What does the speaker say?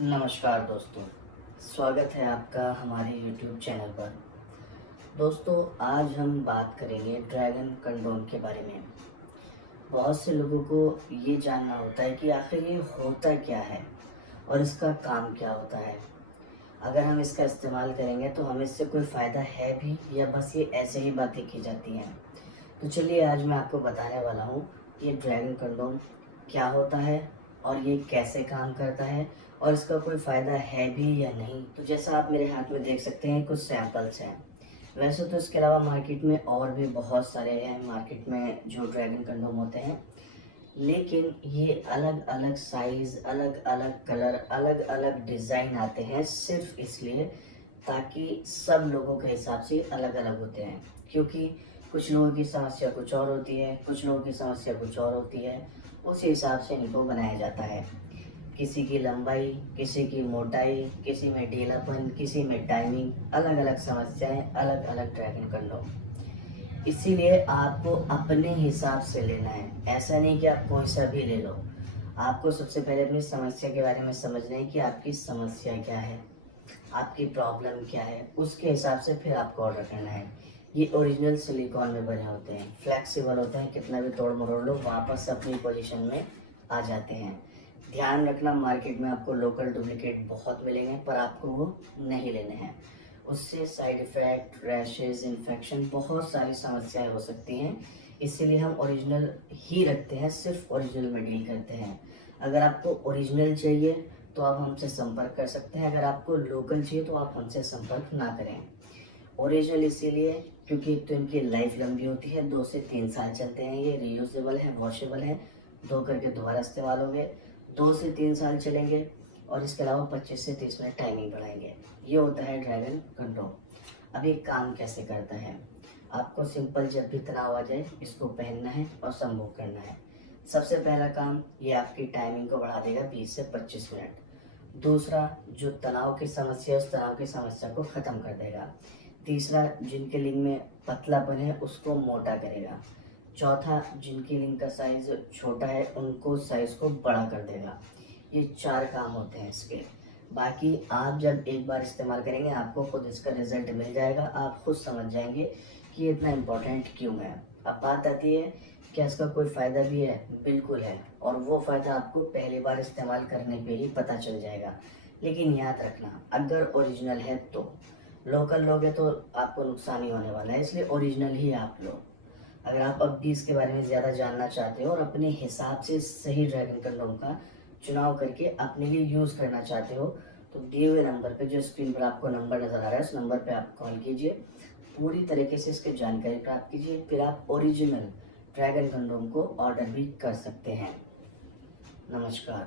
नमस्कार दोस्तों, स्वागत है आपका हमारे YouTube चैनल पर। दोस्तों, आज हम बात करेंगे ड्रैगन कंडोम के बारे में। बहुत से लोगों को ये जानना होता है कि आखिर ये होता क्या है और इसका काम क्या होता है। अगर हम इसका इस्तेमाल करेंगे तो हमें इससे कोई फ़ायदा है भी या बस ये ऐसे ही बातें की जाती हैं। तो चलिए आज मैं आपको बताने वाला हूँ ये ड्रैगन कंडोम क्या होता है और ये कैसे काम करता है और इसका कोई फ़ायदा है भी या नहीं। तो जैसा आप मेरे हाथ में देख सकते हैं कुछ सैंपल्स हैं। वैसे तो इसके अलावा मार्केट में और भी बहुत सारे हैं मार्केट में जो ड्रैगन कंडोम होते हैं, लेकिन ये अलग अलग साइज़, अलग अलग कलर, अलग अलग डिज़ाइन आते हैं सिर्फ इसलिए ताकि सब लोगों के हिसाब से अलग अलग होते हैं। क्योंकि कुछ लोगों की समस्या कुछ और होती है, कुछ लोगों की समस्या कुछ और होती है, उसी हिसाब से इनको बनाया जाता है। किसी की लंबाई, किसी की मोटाई, किसी में ढीलापन, किसी में टाइमिंग, अलग अलग समस्याएं, अलग अलग ड्रैगन कंडोम। इसीलिए आपको अपने हिसाब से लेना है। ऐसा नहीं कि आप कोई सा भी ले लो। आपको सबसे पहले अपनी समस्या के बारे में समझना है कि आपकी समस्या क्या है, आपकी प्रॉब्लम क्या है, उसके हिसाब से फिर आपको ऑर्डर करना है। ये ओरिजिनल सिलिकॉन में बने होते हैं, फ्लेक्सिबल होते हैं, कितना भी तोड़ मरोड़ लो वापस अपनी पोजीशन में आ जाते हैं। ध्यान रखना, मार्केट में आपको लोकल डुप्लीकेट बहुत मिलेंगे पर आपको वो नहीं लेने हैं। उससे साइड इफ़ेक्ट, रैशेज, इन्फेक्शन, बहुत सारी समस्याएं हो सकती हैं। इसीलिए हम ओरिजिनल ही रखते हैं, सिर्फ ओरिजिनल में डील करते हैं। अगर आपको ओरिजिनल चाहिए तो आप हमसे संपर्क कर सकते हैं, अगर आपको लोकल चाहिए तो आप हमसे संपर्क ना करें। ओरिजिनल इसीलिए क्योंकि एक तो इनकी लाइफ लंबी होती है, 2 से 3 साल चलते हैं। ये रीयूजेबल है, वॉशेबल है, धो करके दोबारा इस्तेमाल होंगे, 2 से 3 साल चलेंगे और इसके अलावा 25 से 30 मिनट टाइमिंग बढ़ाएंगे। ये होता है ड्रैगन कंडोम। अब ये काम कैसे करता है? आपको सिंपल जब भी तनाव आ जाए इसको पहनना है और संभोग करना है। सबसे पहला काम, ये आपकी टाइमिंग को बढ़ा देगा 20 से 25 मिनट। दूसरा, जो तनाव की समस्या है उस तनाव की समस्या को ख़त्म कर देगा। तीसरा, जिनके लिंग में पतलापन है उसको मोटा करेगा। चौथा, जिनकी लिंग का साइज़ छोटा है उनको साइज़ को बड़ा कर देगा। ये 4 काम होते हैं इसके। बाकी आप जब एक बार इस्तेमाल करेंगे आपको खुद इसका रिज़ल्ट मिल जाएगा, आप खुद समझ जाएंगे कि ये इतना इम्पोर्टेंट क्यों है। अब बात आती है, क्या इसका कोई फ़ायदा भी है? बिल्कुल है, और वो फ़ायदा आपको पहली बार इस्तेमाल करने पे ही पता चल जाएगा। लेकिन याद रखना, अगर ओरिजिनल है तो, लोकल लोगे तो आपको नुकसान ही होने वाला है, इसलिए ओरिजिनल ही आप लो। अगर आप अब भी इसके बारे में ज़्यादा जानना चाहते हो और अपने हिसाब से सही ड्रैगन कंडोम का चुनाव करके अपने लिए यूज़ करना चाहते हो तो दिए हुए नंबर पे, जो स्क्रीन पर आपको नंबर नज़र आ रहा है, उस नंबर पे आप कॉल कीजिए, पूरी तरीके से इसकी जानकारी प्राप्त कीजिए, फिर आप ओरिजिनल ड्रैगन कंडोम को ऑर्डर भी कर सकते हैं। नमस्कार।